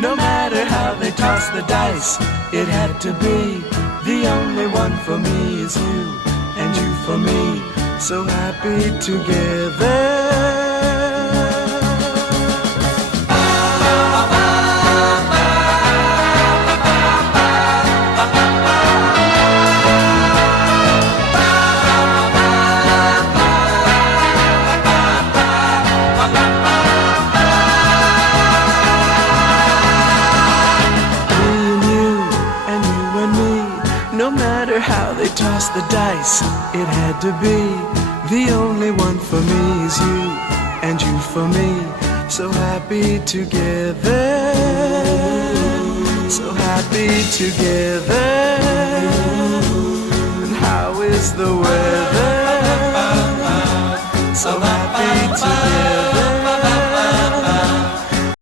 No matter how they toss the dice, it had to be. The only one for me is you, and you for me, so happy together. No matter how they toss the dice, it had to be. The only one for me is you, and you for me, so happy together. So happy together. And how is the weather? So happy together.